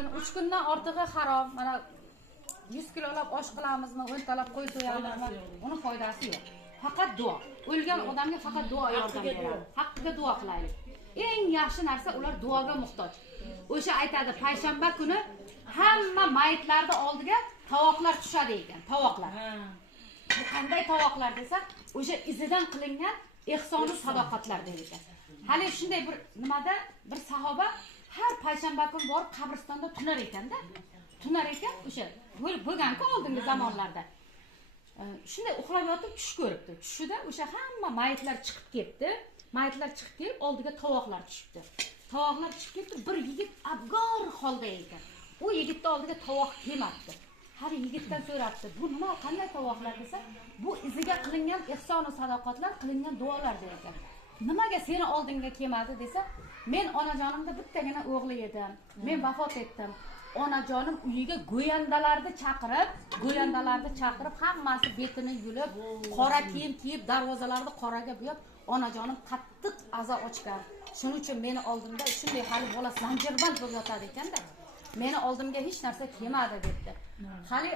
3 kundan ortig'i harom. Mana 100 kilolab osh qilamizmi, 10 talab qo'y so'yamizmi, uni foydasi yo'q. Faqat duo. O'lgan odamga faqat duo yordam beradi. Haqqiga duo qilaylik. Eng yaxshi narsa ular duoga muhtoj. O'sha aytadi, payshanba kuni hamma mayitlarning oldiga tovoqlar tushadi ekan, tovoqlar. Bu qanday tovoqlar desa, o'sha izidan qilingan ehsonu sadoqatlar deydi. Hali shunday bir nimada bir sahoba har payshanba kuni borib qabristonda tunar ekanda. Tunar ekan o'sha bo'lgan-ku oldingi zamonlarda. Shunday uxlab yotib tush ko'ribdi. Tushida o'sha hamma mayitlar chiqib ketdi. Mayitlar chiqib kelib oldiga tovoqlar tushibdi. Tovoqlar chiqib ketdi, bir yigit abgor holda ekan. U yigitning oldiga tovoq kelmadi. Har yigitdan so'rabdi, bu nima, qanday tovoqlar desa, bu iziga qilingan ehson va sadoqatlar, qilingan duolar ekan. Nimaga seni oldinga kelmadi desa, men onajonimda bittagina o'g'li edim. Men vafot etdim. Onajonim uyiga go'yandalarni chaqirib, hammasi betini yulib, qora kiyim kiyib, darvozalarni qoraga bo'yab, onajonim qattiq azo ochgan. Shuning uchun meni oldimda shunday hali bola zanjirband bo'lib yotadi ekanda. Meni oldimga hech narsa kelmadi debdi. Hali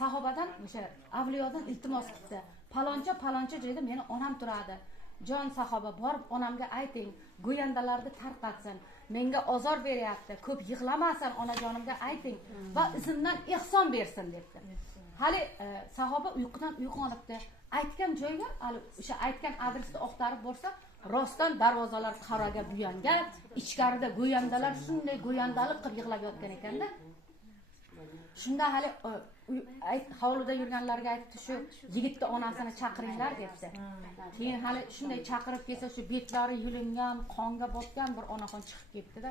sahobadan o'sha avliyodan iltimos qildi. Paloncha joyda meni onam turadi. Jon sahoba, borib onamga ayting, go'yandalarni tarqatsin. Menga ozor beryapti. Ko'p yig'lamasin, onajonimga ayting va izimdan ehson bersin debdi. Hali sahoba uyqudan uyg'onibdi. Aytgan joyga, o'sha aytgan adresni oqtarib borsa, rostdan darvozalar qoraga buyangan, ichkarida go'yandalar shunday go'yandalik qilib yig'lab yotgan ekanda. Shunda hali hovlida yurganlarga aytdi, shu yigitning onasini chaqiringlar debdi. Keyin hali shunday chaqirib kelsa, shu betlari yulingan, qonga botgan bir onaxon chiqib ketdi-da.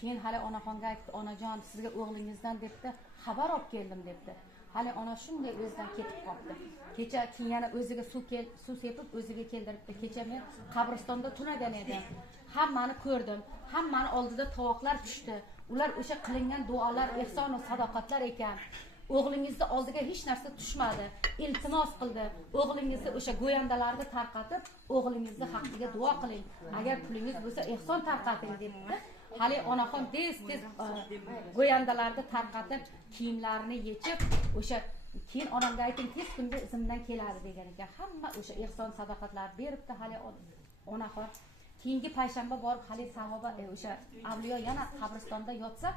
Keyin hali onaxonga aytdi, onajon, sizga o'g'lingizdan debdi, xabar olib keldim debdi. Hali ona shunday o'zidan ketib qoldi. Kecha keyin yana o'ziga suv sepib o'ziga keldiribdi. Kecha men qabristonda tunagan edim. Hammani ko'rdim. Hammani oldida tovoqlar tushdi. Ular o'sha qilingan duolar, ehson va sadoqatlar ekan. O'g'lingizni oldiga hech narsa tushmadi. Iltimos qildi. O'g'lingizni o'sha go'yandalarni tarqatib, o'g'lingizni haqqiga duo qiling. Agar pulingiz bo'lsa, ehson tarqating dedi. Hali onaxon tez go'yandalarni tarqatib, kiyimlarini yechib, o'sha keyin onamga ayting, tez kunda izimdan keladi degan ekan. Hamma o'sha ehson sadoqatlar beribdi hali onaxon. Keyingi payshanba borib hali sahoba o'sha avliyo yana qabristonda yotsa,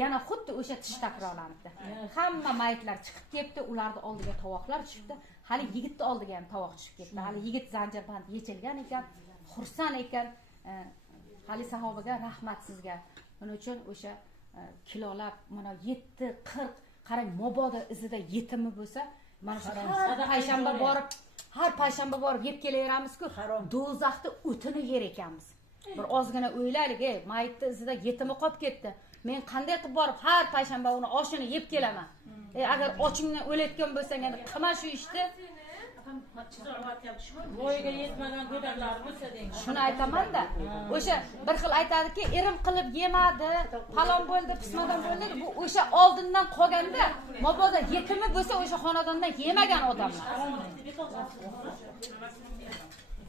yana xuddi o'sha tish takrorlanibdi. Hamma mayitlar chiqib ketdi, ularning oldiga tovoqlar tushibdi. Hali yigitning oldiga ham tovoq tushib ketdi. Hali yigit zanjirband yechilgan ekan, xursand ekan. Hali sahobaga rahmat sizga. Buning uchun o'sha kilolab mana 7-40 qarang, mobodo izida yetimi bo'lsa, mana shu har payshanba borib yeb kelaveramiz-ku, do'zaxni o'tini yer ekanmiz. Bir ozgina o'ylaylik, mayitni izida yetimi qolib ketdi. Men qanday qilib borib har payshanba uni oshini yeb kelaman? Agar ochingdan o'layotgan bo'lsang, endi qilma shu ishni. Voyaga yetmagan go'daklar bo'lsa deydi. Shuni aytaman-da. O'sha bir xil aytadiki, erim qilib yemadi, falon bo'ldi, pismadan bo'ldi. Bu o'sha oldindan qolganda, mabodo yetimi bo'lsa o'sha xonadondan yemagan odamlar.